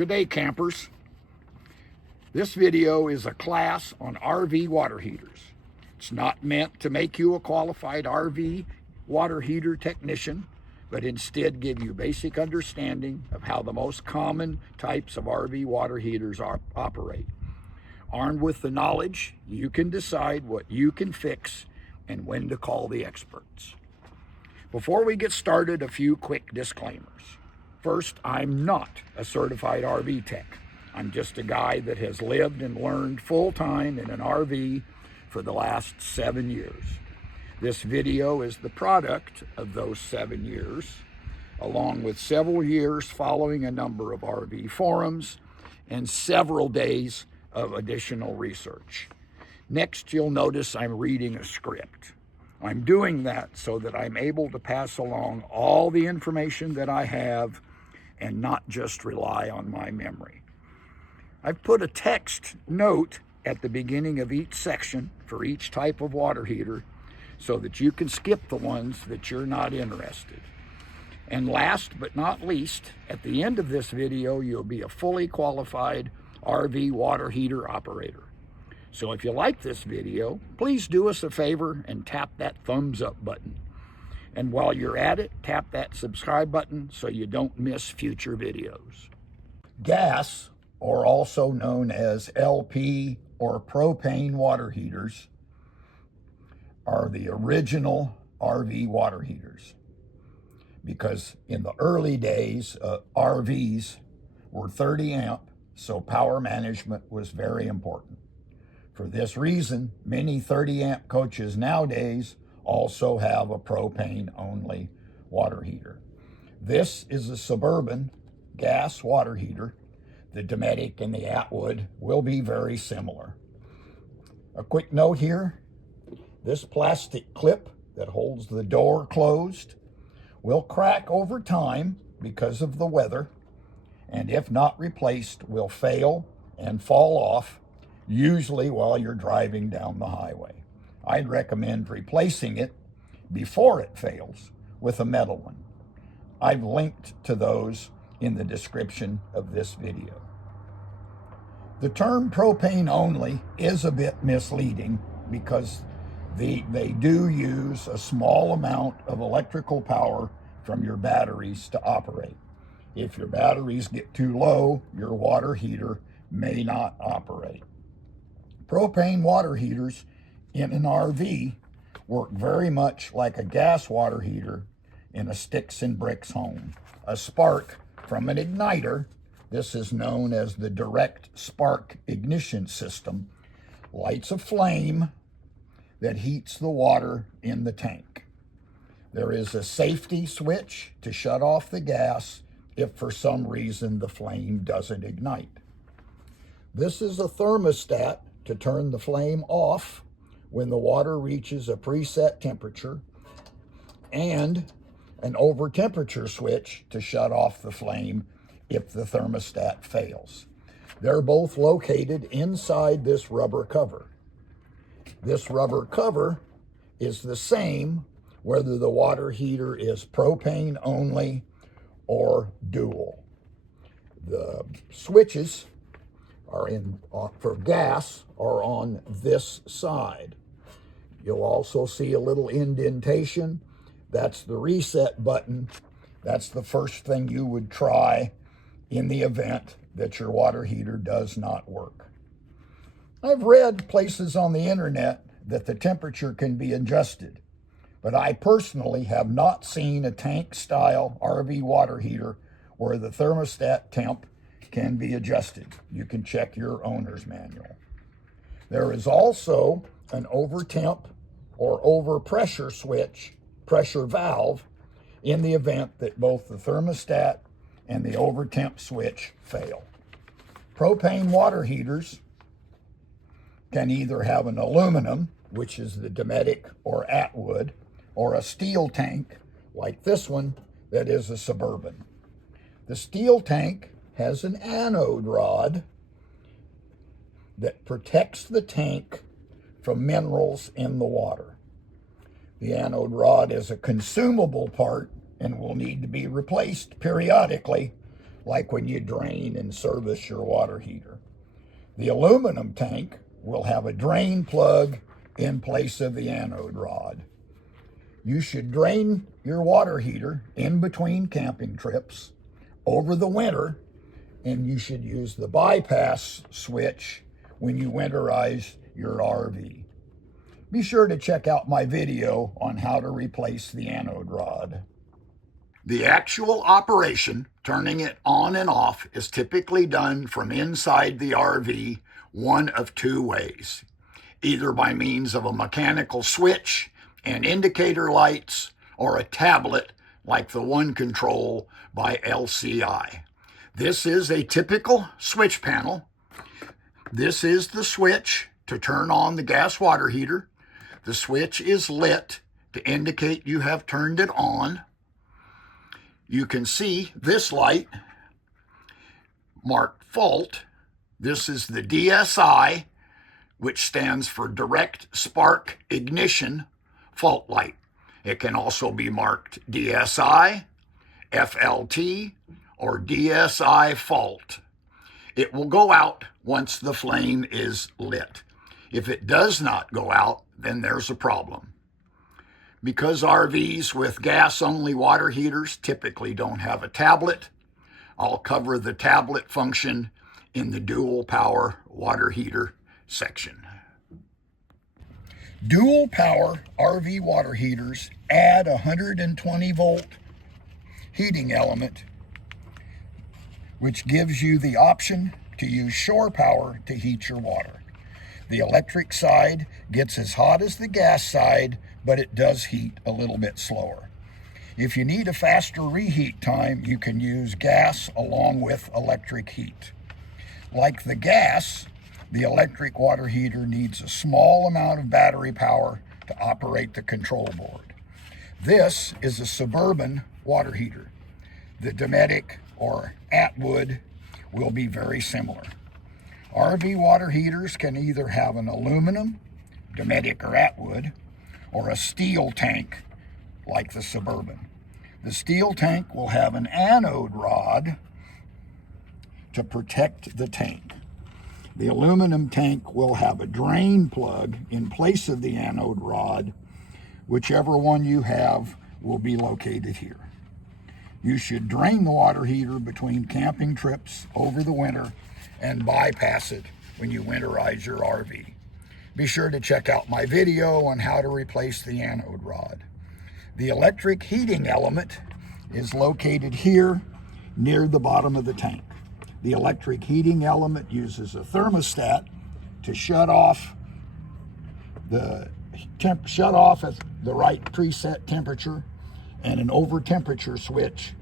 Good day, campers. This video is a class on RV water heaters. It's not meant to make you a qualified RV water heater technician, but instead give you basic understanding of how the most common types of RV water heaters operate. Armed with the knowledge, you can decide what you can fix and when to call the experts. Before we get started, a few quick disclaimers. First, I'm not a certified RV tech. I'm just a guy that has lived and learned full-time in an RV for the last 7 years. This video is the product of those 7 years, along with several years following a number of RV forums and several days of additional research. Next, you'll notice I'm reading a script. I'm doing that so that I'm able to pass along all the information that I have and not just rely on my memory. I've put a text note at the beginning of each section for each type of water heater so that you can skip the ones that you're not interested. And last but not least, at the end of this video, you'll be a fully qualified RV water heater operator. So if you like this video, please do us a favor and tap that thumbs up button. And while you're at it, tap that subscribe button so you don't miss future videos. Gas, or also known as LP or propane water heaters, are the original RV water heaters. Because in the early days, RVs were 30 amp, so power management was very important. For this reason, many 30 amp coaches nowadays also have a propane-only water heater. This is a Suburban gas water heater. The Dometic and the Atwood will be very similar. A quick note here, this plastic clip that holds the door closed will crack over time because of the weather, and if not replaced, will fail and fall off, usually while you're driving down the highway. I'd recommend replacing it before it fails with a metal one. I've linked to those in the description of this video. The term propane only is a bit misleading because they do use a small amount of electrical power from your batteries to operate. If your batteries get too low, your water heater may not operate. Propane water heaters in an RV work very much like a gas water heater in a sticks and bricks home. A spark from an igniter, this is known as the direct spark ignition system, lights a flame that heats the water in the tank. There is a safety switch to shut off the gas if for some reason the flame doesn't ignite. This is a thermostat to turn the flame off when the water reaches a preset temperature, and an over temperature switch to shut off the flame if the thermostat fails. They're both located inside this rubber cover. This rubber cover is the same whether the water heater is propane only or dual. The switches are for gas are on this side. You'll also see a little indentation. That's the reset button. That's the first thing you would try in the event that your water heater does not work. I've read places on the internet that the temperature can be adjusted, but I personally have not seen a tank-style RV water heater where the thermostat temp can be adjusted. You can check your owner's manual. There is also an over temp or over pressure switch, pressure valve, in the event that both the thermostat and the over temp switch fail. Propane water heaters can either have an aluminum, which is the Dometic or Atwood, or a steel tank like this one that is a Suburban. The steel tank has an anode rod that protects the tank from minerals in the water. The anode rod is a consumable part and will need to be replaced periodically like when you drain and service your water heater. The aluminum tank will have a drain plug in place of the anode rod. You should drain your water heater in between camping trips over the winter, and you should use the bypass switch when you winterize your RV. Be sure to check out my video on how to replace the anode rod. The actual operation, turning it on and off, is typically done from inside the RV one of two ways. Either by means of a mechanical switch and indicator lights, or a tablet like the one control by LCI. This is a typical switch panel. This is the switch to turn on the gas water heater. The switch is lit to indicate you have turned it on. You can see this light marked fault. This is the DSI, which stands for direct spark ignition fault light. It can also be marked DSI, FLT, or DSI fault. It will go out once the flame is lit. If it does not go out, then there's a problem. Because RVs with gas-only water heaters typically don't have a tablet, I'll cover the tablet function in the dual power water heater section. Dual power RV water heaters add a 120 volt heating element, which gives you the option to use shore power to heat your water. The electric side gets as hot as the gas side, but it does heat a little bit slower. If you need a faster reheat time, you can use gas along with electric heat. Like the gas, the electric water heater needs a small amount of battery power to operate the control board. This is a suburban water heater. The Dometic or Atwood will be very similar. RV water heaters can either have an aluminum, Dometic or Atwood, or a steel tank like the Suburban. The steel tank will have an anode rod to protect the tank. The aluminum tank will have a drain plug in place of the anode rod. Whichever one you have will be located here. You should drain the water heater between camping trips over the winter and bypass it when you winterize your RV. Be sure to check out my video on how to replace the anode rod. The electric heating element is located here near the bottom of the tank. The electric heating element uses a thermostat to shut off at the right preset temperature, and an over temperature switch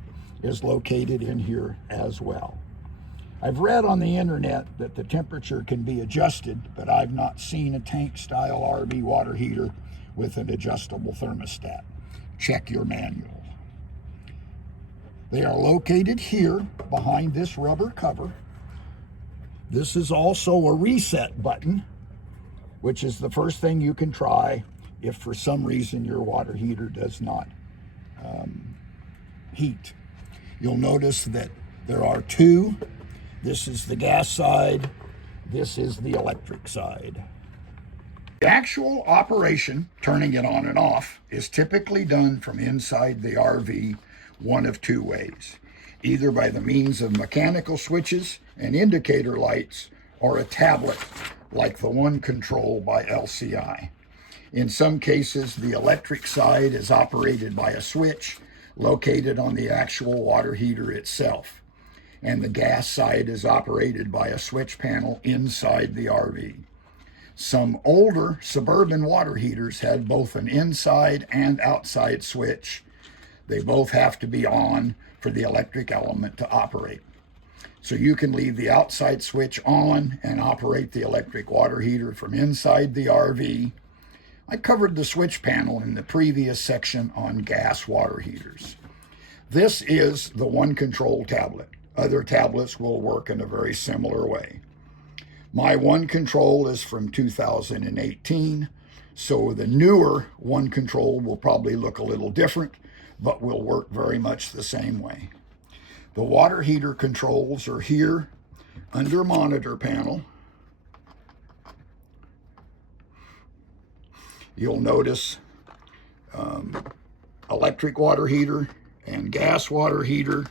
is located in here as well. I've read on the internet that the temperature can be adjusted, but I've not seen a tank style RV water heater with an adjustable thermostat. Check your manual. They are located here behind this rubber cover. This is also a reset button, which is the first thing you can try if for some reason your water heater does not heat. You'll notice that there are two. This is the gas side. This is the electric side. The actual operation, turning it on and off, is typically done from inside the RV one of two ways. Either by the means of mechanical switches and indicator lights, or a tablet like the one control by LCI. In some cases, the electric side is operated by a switch located on the actual water heater itself, and the gas side is operated by a switch panel inside the RV. Some older suburban water heaters had both an inside and outside switch. They both have to be on for the electric element to operate. So you can leave the outside switch on and operate the electric water heater from inside the RV. I covered the switch panel in the previous section on gas water heaters. This is the one control tablet. Other tablets will work in a very similar way. My one control is from 2018, so the newer one control will probably look a little different, but will work very much the same way. The water heater controls are here under monitor panel. You'll notice electric water heater and gas water heater.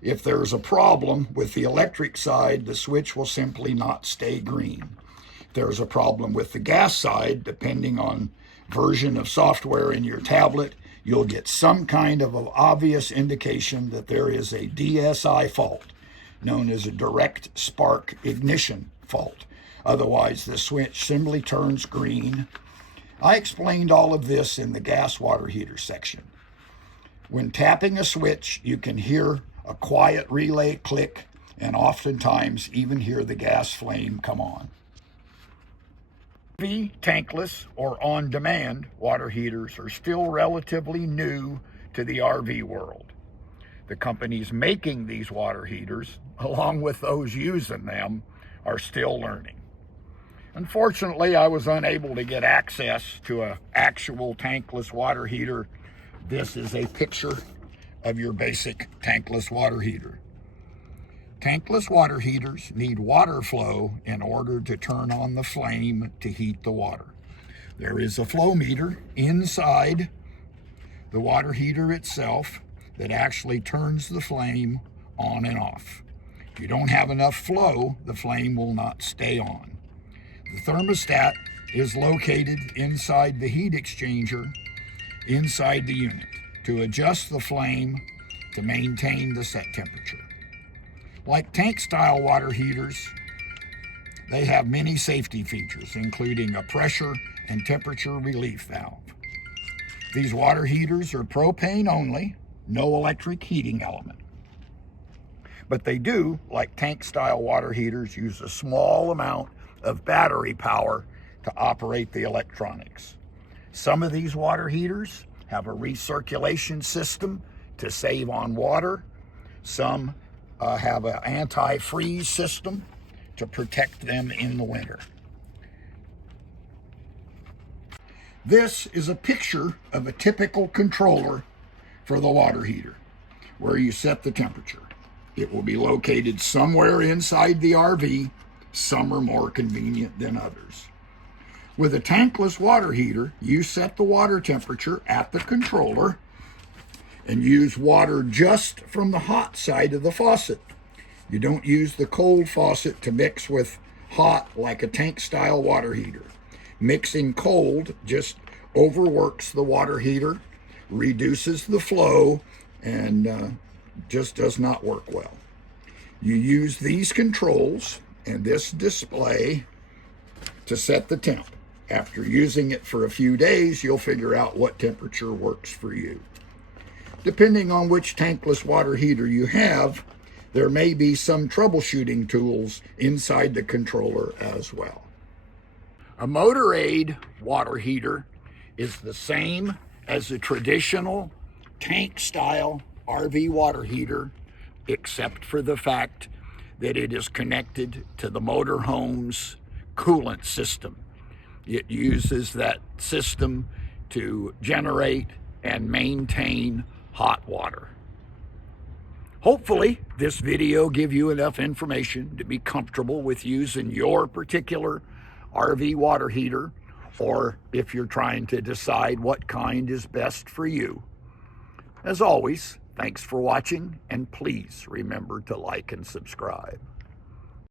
If there's a problem with the electric side, the switch will simply not stay green. If there's a problem with the gas side, depending on version of software in your tablet, you'll get some kind of an obvious indication that there is a DSI fault, known as a direct spark ignition fault. Otherwise, the switch simply turns green. I explained all of this in the gas water heater section. When tapping a switch, you can hear a quiet relay click and oftentimes even hear the gas flame come on. Tankless or on-demand water heaters are still relatively new to the RV world. The companies making these water heaters, along with those using them, are still learning. Unfortunately, I was unable to get access to an actual tankless water heater. This is a picture of your basic tankless water heater. Tankless water heaters need water flow in order to turn on the flame to heat the water. There is a flow meter inside the water heater itself that actually turns the flame on and off. If you don't have enough flow, the flame will not stay on. The thermostat is located inside the heat exchanger inside the unit to adjust the flame to maintain the set temperature. Like tank-style water heaters, they have many safety features, including a pressure and temperature relief valve. These water heaters are propane only, no electric heating element. But they do, like tank-style water heaters, use a small amount of battery power to operate the electronics. Some of these water heaters have a recirculation system to save on water. Some have an anti-freeze system to protect them in the winter. This is a picture of a typical controller for the water heater, where you set the temperature. It will be located somewhere inside the RV. Some are more convenient than others. With a tankless water heater, you set the water temperature at the controller and use water just from the hot side of the faucet. You don't use the cold faucet to mix with hot like a tank-style water heater. Mixing cold just overworks the water heater, reduces the flow, and just does not work well. You use these controls and this display to set the temp. After using it for a few days, you'll figure out what temperature works for you. Depending on which tankless water heater you have, there may be some troubleshooting tools inside the controller as well. A Motoraid water heater is the same as a traditional tank-style RV water heater, except for the fact that it is connected to the motorhome's coolant system. It uses that system to generate and maintain hot water. Hopefully, this video gives you enough information to be comfortable with using your particular RV water heater, or if you're trying to decide what kind is best for you. As always, thanks for watching, and please remember to like and subscribe.